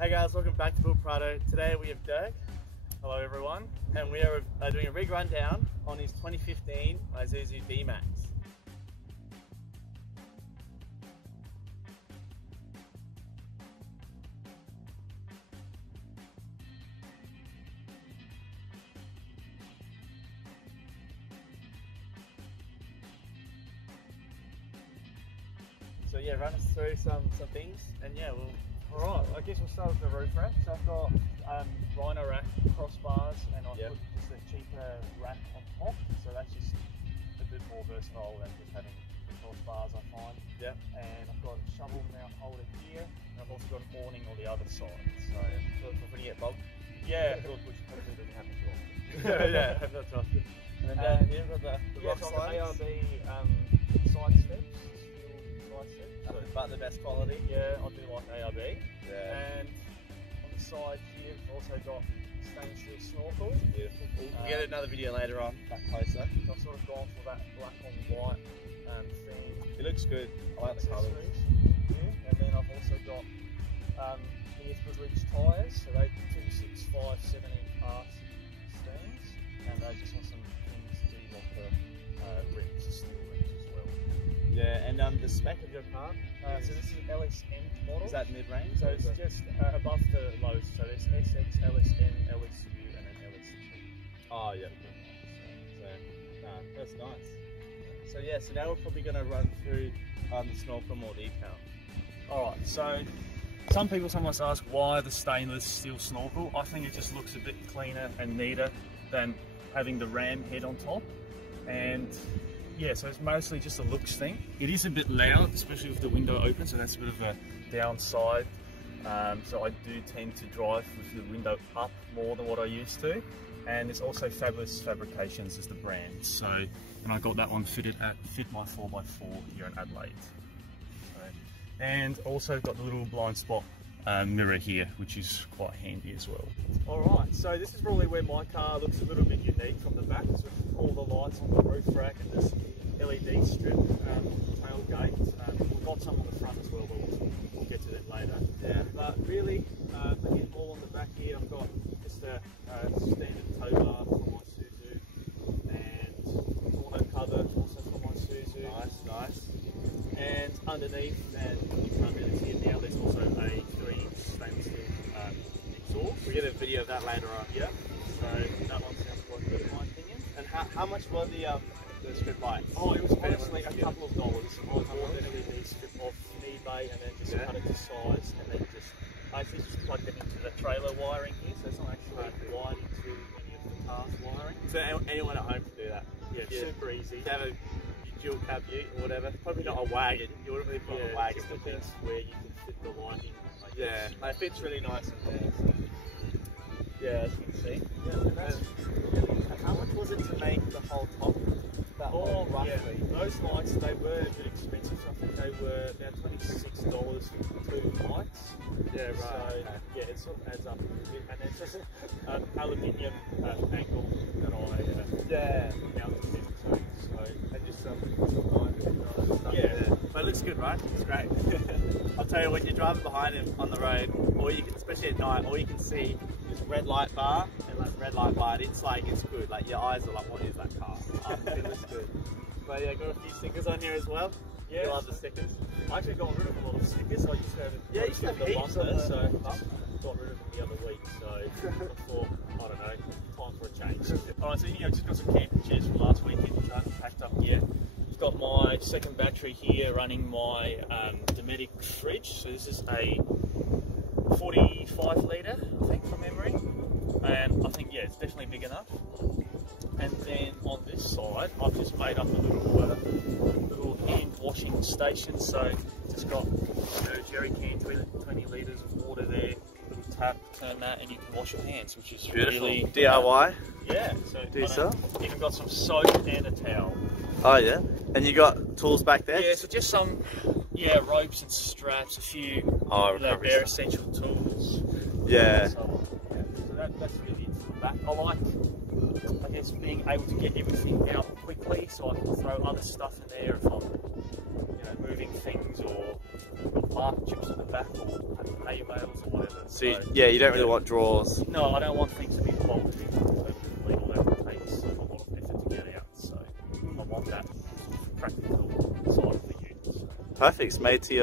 Hey guys, welcome back to Build Prado. Today we have Dirk. Hello everyone. And we are doing a rig rundown on his 2015 Isuzu D-Max. So yeah, run us through some things, and yeah, alright, I guess we'll start with the roof rack. So I've got Rhino rack crossbars, and I've put just a cheaper rack on top, so that's just a bit more versatile than just having the crossbars, I find. Yep. And I've got a shovel mount holder here, and I've also got an awning on the other side. So for when you get bogged? Yeah, which probably doesn't happen too often. Yeah, have that trusted. And then down here we've got the rock slides. ARB side steps. But the best quality. Yeah, I do like ARB. Yeah. And on the side here, we've also got stainless steel snorkel. Beautiful. We'll get another video later on, back closer. So I've sort of gone for that black on white theme. It looks good. I like the colours. Yeah. And then I've also got Goodrich tyres. So they 265 17 parts steams, and they just want some things to do like the rims, steel rims as well. Yeah, and the spec of your car. So this is an LSM model. Is that mid-range? So it's just above the lows. So there's SX, LSM, LSU, and then LS2. Oh yeah. So that's nice. So yeah, so now we're probably going to run through the Snorkel in more detail. Alright, so some people sometimes ask why the stainless steel Snorkel. I think it just looks a bit cleaner and neater than having the ram head on top. And yeah, so it's mostly just a looks thing. It is a bit loud, especially with the window open, so that's a bit of a downside. So I do tend to drive with the window up more than what I used to. And there's also Fabulous Fabrications as the brand. So, and I got that one fitted at Fit My 4x4 here in Adelaide. So, and also got the little blind spot mirror here, which is quite handy as well. Alright, so this is probably where my car looks a little bit unique from the back, with all the lights on the roof rack and this LED strip tailgate. We've got some on the front as well, but we'll get to that later. Yeah. But really, again, all on the back here, I've got just a standard tow bar for my Isuzu, and tonneau cover also for my Isuzu. Nice. And underneath, and you can't really see it now, there's also a 3-inch stainless steel exhaust. We'll get a video of that later on. Yeah. So that one sounds quite good in my opinion. And how much were the strip lights? Oh, it was honestly a couple of dollars. I bought an LED strip off eBay and then just cut it to size, and then I actually just plugged it into the trailer wiring here, so it's not actually wired into any of the car's wiring. So anyone at home can do that? Yeah, super easy. You have a dual cab ute or whatever, probably not a wagon. You wouldn't really put on a wagon, but things where you can fit the lighting. It fits really nice in there. So. Yeah, as you can see. Yeah, how much was it to make the whole top? Roughly. Yeah, those lights, they were a bit expensive. So I think they were about $26 for 2 lights. Yeah, right. So yeah, it sort of adds up a bit. And it's just aluminium angle that I mounted it to. So and just some stuff. Yeah, but it looks good, right? It's great. I'll tell you, when you're driving behind him on the road, or you can, especially at night, all you can see is red light bar and like red light bar. It's like, it's good. Like your eyes are like, what is that car? It looks good. But yeah, got a few stickers on here as well. Yeah, you love the stickers. I actually got rid of a lot of stickers. I used to have you used to have heaps of them, so got rid of them the other week. So I thought, I don't know, time for a change. Alright, so just got some camping chairs from last weekend, which I haven't packed up yet. I've got my second battery here running my Dometic fridge. So this is a 45 litre, I think, from memory. And I think, yeah, it's definitely big enough. And then on this side, I've just made up a little hand washing station. So just got jerry can, 20 litres of water there, little tap, turn that, and you can wash your hands, which is beautiful. Really DIY. Yeah. So do yourself. Even got some soap and a towel. Oh yeah. And you got tools back there? Yeah. So just some ropes and straps, a few bare essential tools. Yeah. So that's really it for the back. I like, I guess, being able to get everything out quickly, so I can throw other stuff in there if I'm moving things or bark chips at the back or hay bales or whatever. So yeah, you don't really want drawers. No, I don't want things to be bolted permanently, although it takes a lot of effort to get out. So I want that practical side of the unit. So. Perfect. It's made to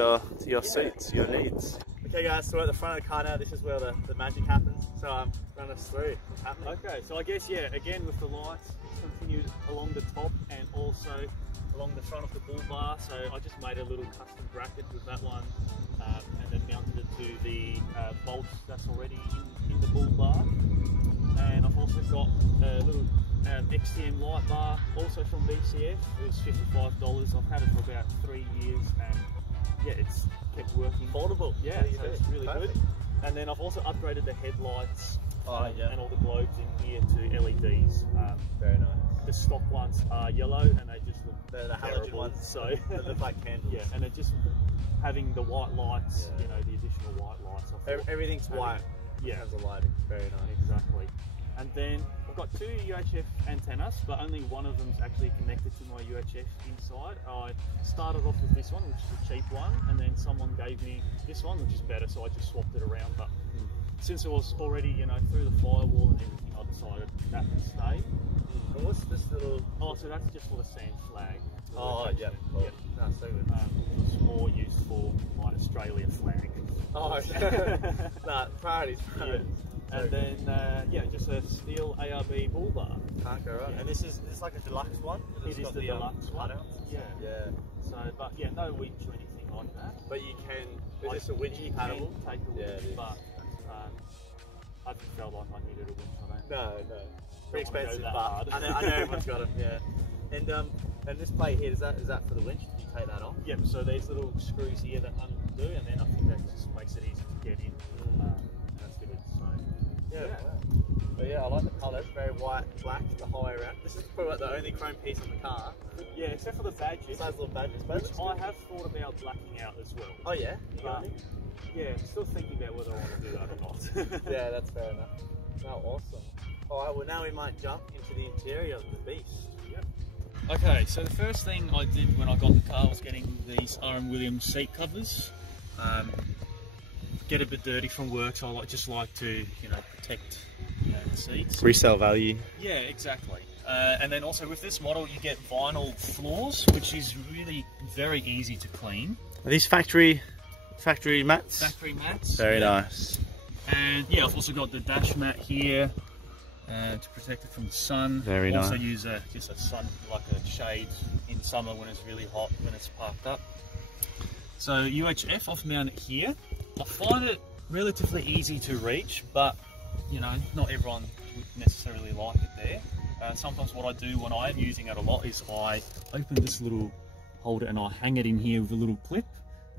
your suits, your needs. Okay guys, so we're at the front of the car now. This is where the magic happens. So run us through what's happening. Okay, so I guess, yeah, again with the lights, it's continued along the top and also along the front of the bull bar. So I just made a little custom bracket with that one and then mounted it to the bolts that's already in the bull bar. And I've also got a little XTM light bar, also from BCF. It was $55. I've had it for about 3 years and yeah, it's kept working. Foldable. Yeah, so it's really good. And then I've also upgraded the headlights and all the globes in here to LEDs. Very nice. The stock ones are yellow and they just look the halogen terrible. ones. So they look like candles. Yeah, and they're just having the white lights, you know, the additional white lights. Everything's white. Yeah, in terms of lighting. Very nice. Exactly. And then I've got 2 UHF antennas, but only one of them is actually connected to my UHF inside. I started off with this one, which is a cheap one, and then someone gave me this one, which is better, so I just swapped it around. But since it was already, you know, through the firewall and everything, I decided that would stay. And what's this little? Oh, so that's just for the sand flag. Oh, yeah. Cool. Yep. No, so good. It's more used for my Australia flag. Oh, no, priorities. Yeah. And then, yeah, just a steel ARB bull bar. Can't go wrong. Yeah. And this is like a deluxe one? It is the deluxe one. Yeah. Yeah. So, but yeah, no winch or anything like that. But you can, is this a winch compatible? Take a winch, but I haven't felt like I needed a winch. I don't. No. Pretty expensive, but hard. I know everyone's got them, yeah. And this plate here, is that for the winch? Did you take that off? Yep, so there's little screws here that undo, and then I think that just makes it easy to get in. That's good. So, yeah. Wow. But yeah, I like the colours, very white, black the whole way around. This is probably like the only chrome piece on the car. Yeah, except for the badges. Besides little badges. Which I have thought about blacking out as well. Oh yeah? Yeah, still thinking about whether I want to do that or not. Yeah, that's fair enough. Oh, awesome. Alright, well now we might jump into the interior of the beast. Yep. Okay, so the first thing I did when I got the car was getting these R.M. Williams seat covers. Get a bit dirty from work, so I just like to, you know, protect the seats. Resale value. Yeah, exactly. And then also with this model you get vinyl floors, which is really very easy to clean. Are these factory mats? Factory mats. Very nice. And yeah, I've also got the dash mat here to protect it from the sun. Very nice. Also use just a sun, like a shade in summer when it's really hot, when it's parked up. So UHF, I've mounted here. I find it relatively easy to reach, but you know, not everyone would necessarily like it there. Sometimes what I do when I am using it a lot is I open this little holder and I hang it in here with a little clip,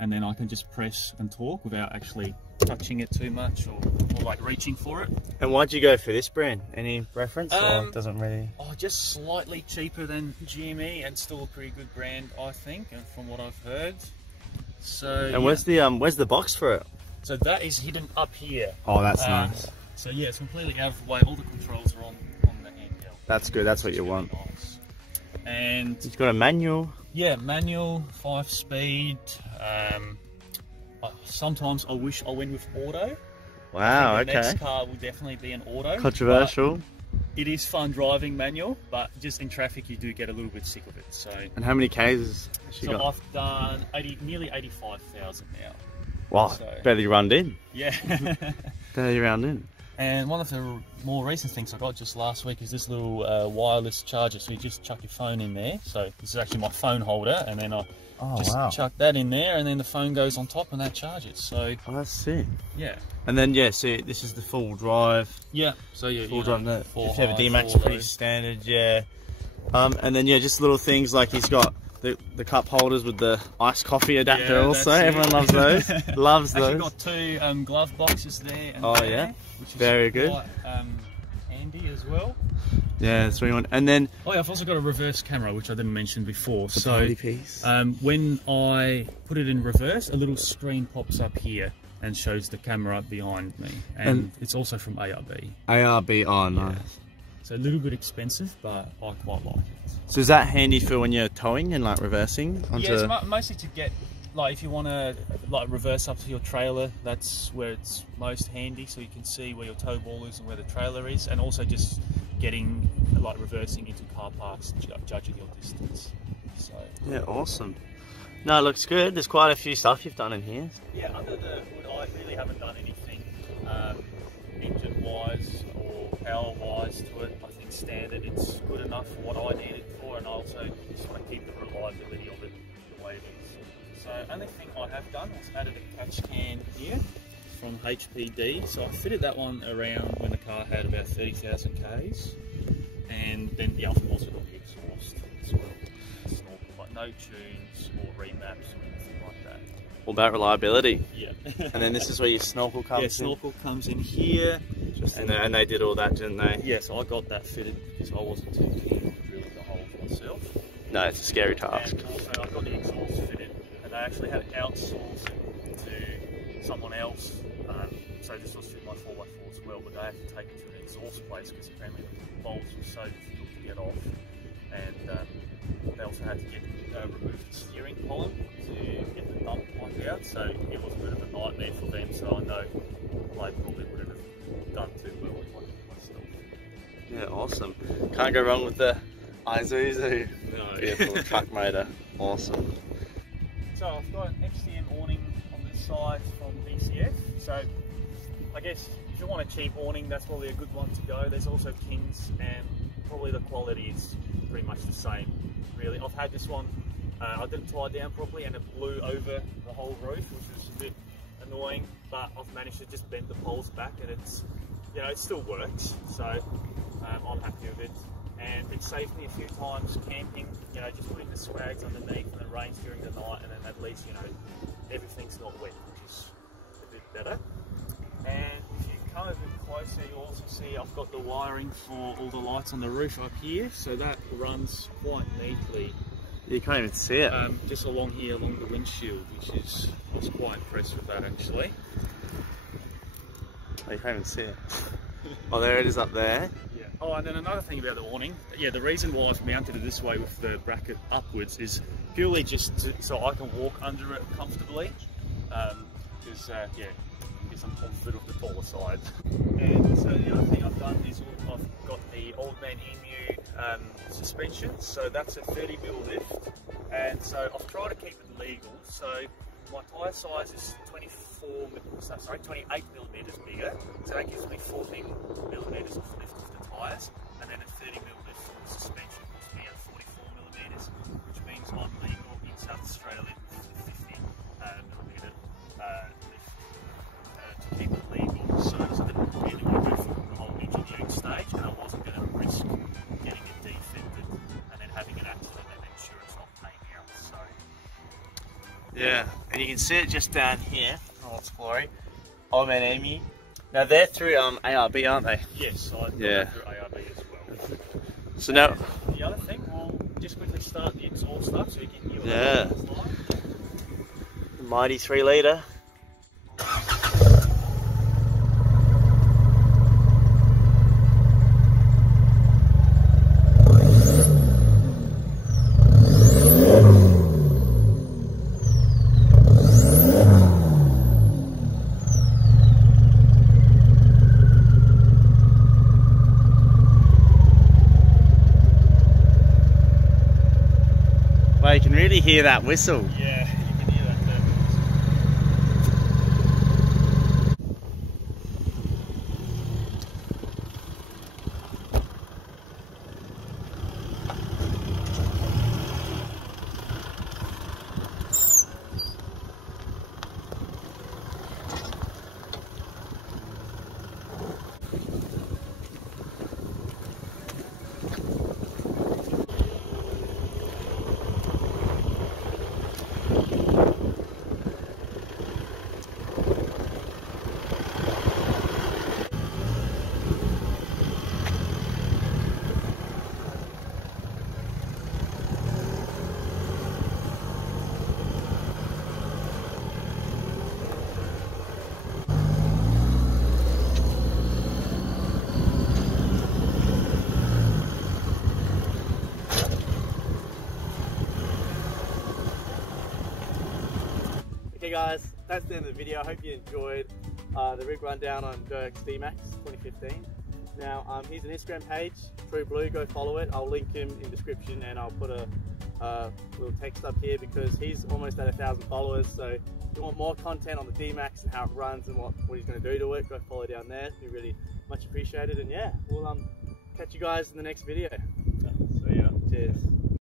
and then I can just press and talk without actually touching it too much or like reaching for it. And why'd you go for this brand? Any reference? Or it doesn't really... Oh, just slightly cheaper than GME and still a pretty good brand, I think, and from what I've heard. So. And where's the box for it? So that is hidden up here. Oh, that's nice. So yeah, it's completely out of the way. All the controls are on the handheld. That's good. That's what you want. Nice. And it's got a manual. Yeah, manual, 5-speed. Sometimes I wish I went with auto. Wow, the next car will definitely be an auto. Controversial. It is fun driving manual, but just in traffic you do get a little bit sick of it. So. And how many Ks has she got? I've done nearly 85,000 now. Wow, so, barely run in. Yeah. Barely run in. And one of the more recent things I got just last week is this little wireless charger. So you just chuck your phone in there. So this is actually my phone holder, and then I chuck that in there, and then the phone goes on top and that charges. So that's sick. Yeah. And then so this is the full drive. Yeah. So yeah, full drive. If you have a D-Max, pretty low. standard. Yeah. And then just little things like he's got the cup holders with the iced coffee adapter. Also, everyone loves those. Loves those. I've got 2 glove boxes there. And there, which is very good. Quite, handy as well. Yeah, that's what you want. And then I've also got a reverse camera, which I didn't mention before. The party piece. When I put it in reverse, a little screen pops up here and shows the camera behind me, and it's also from ARB. ARB, oh nice. So a little bit expensive, but I quite like it. So is that handy for when you're towing and like reversing onto? Yeah, it's mostly to get, like, if you want to like reverse up to your trailer, that's where it's most handy, so you can see where your tow ball is and where the trailer is, and also just getting, like, reversing into car parks, judging your distance. So yeah, awesome. No, it looks good. There's quite a few stuff you've done in here. yeah, under the hood I really haven't done anything engine wise or power wise to it. I think standard, it's good enough for what I need it for, and I also just want to keep the reliability of it the way it is. So only thing I have done was added a catch can here from HPD. So I fitted that one around when the car had about 30,000 Ks, and then I've also got the exhaust as well. Snorkel, like no tunes or remaps or anything like that. All about reliability. Yeah. And then this is where your snorkel comes in. Yeah, snorkel comes in here. And they did all that, didn't they? Yeah, so I got that fitted because I wasn't too keen on drilling the holes myself. No, it's a scary task. And also I got the exhaust fitted, and they actually had outsourced it to someone else. So this was fit my 4x4 as well, but they had to take it to an exhaust place because apparently the bolts were so difficult to get off. And they also had to remove the steering column to get the dump pipe out, so it was a bit of a nightmare for them, so I know they probably wouldn't have done too well with myself. Yeah, awesome. Can't go wrong with the Isuzu. No. Beautiful truck motor. Awesome. So I've got an XDM awning on this side from BCF, so I guess if you want a cheap awning, that's probably a good one to go. There's also Kings, and probably the quality is pretty much the same, really. I've had this one, I didn't tie it down properly and it blew over the whole roof, which was a bit annoying, but I've managed to just bend the poles back, and it's, you know, it still works, so I'm happy with it. And it saved me a few times camping, you know, just putting the swags underneath and it rains during the night, and then at least, you know, everything's not wet, which is a bit better. And if you come a bit closer, you also see I've got the wiring for all the lights on the roof up here, so that runs quite neatly. You can't even see it. Just along here, along the windshield, which is, I was quite impressed with that actually. Oh, you can't even see it. Oh, there it is up there. Yeah. Oh, and then another thing about the awning, yeah, the reason why I've mounted it this way with the bracket upwards is purely just so I can walk under it comfortably. Because, yeah, I guess I'm on foot of the taller side. And so the other thing I've done is I've got the Old Man Emu suspension, so that's a 30mm lift, and so I've tried to keep it legal. So my tyre size is 28mm bigger, so that gives me 14mm of lift with the tyres, and then a 30mm lift from the suspension gives me a 44mm, which means I'm legal in South Australia with the 50mm lift to keep it legal. So I didn't really want to go through the whole engineering stage, and I wasn't going to risk getting it defected and then having an accident and insurance not paying out. So yeah, and you can see it just down here. Oh, it's glory. Old Man Emu. Now they're through ARB, aren't they? yes, I got Yeah. through ARB as well. So now, The other thing, we'll just quickly start the exhaust up so you can hear what Yeah. it sounds like. the mighty 3-litre. Well, you can really hear that whistle. Yeah, you can hear that too. Hey guys, that's the end of the video. I hope you enjoyed the rig rundown on Dirk's D-Max 2015. Now, he's an Instagram page, True Blue, go follow it. I'll link him in description and I'll put a little text up here because he's almost at 1,000 followers. So if you want more content on the D-Max and how it runs and what he's going to do to it, go follow down there. It'd be really much appreciated. And yeah, we'll catch you guys in the next video. See ya. Cheers.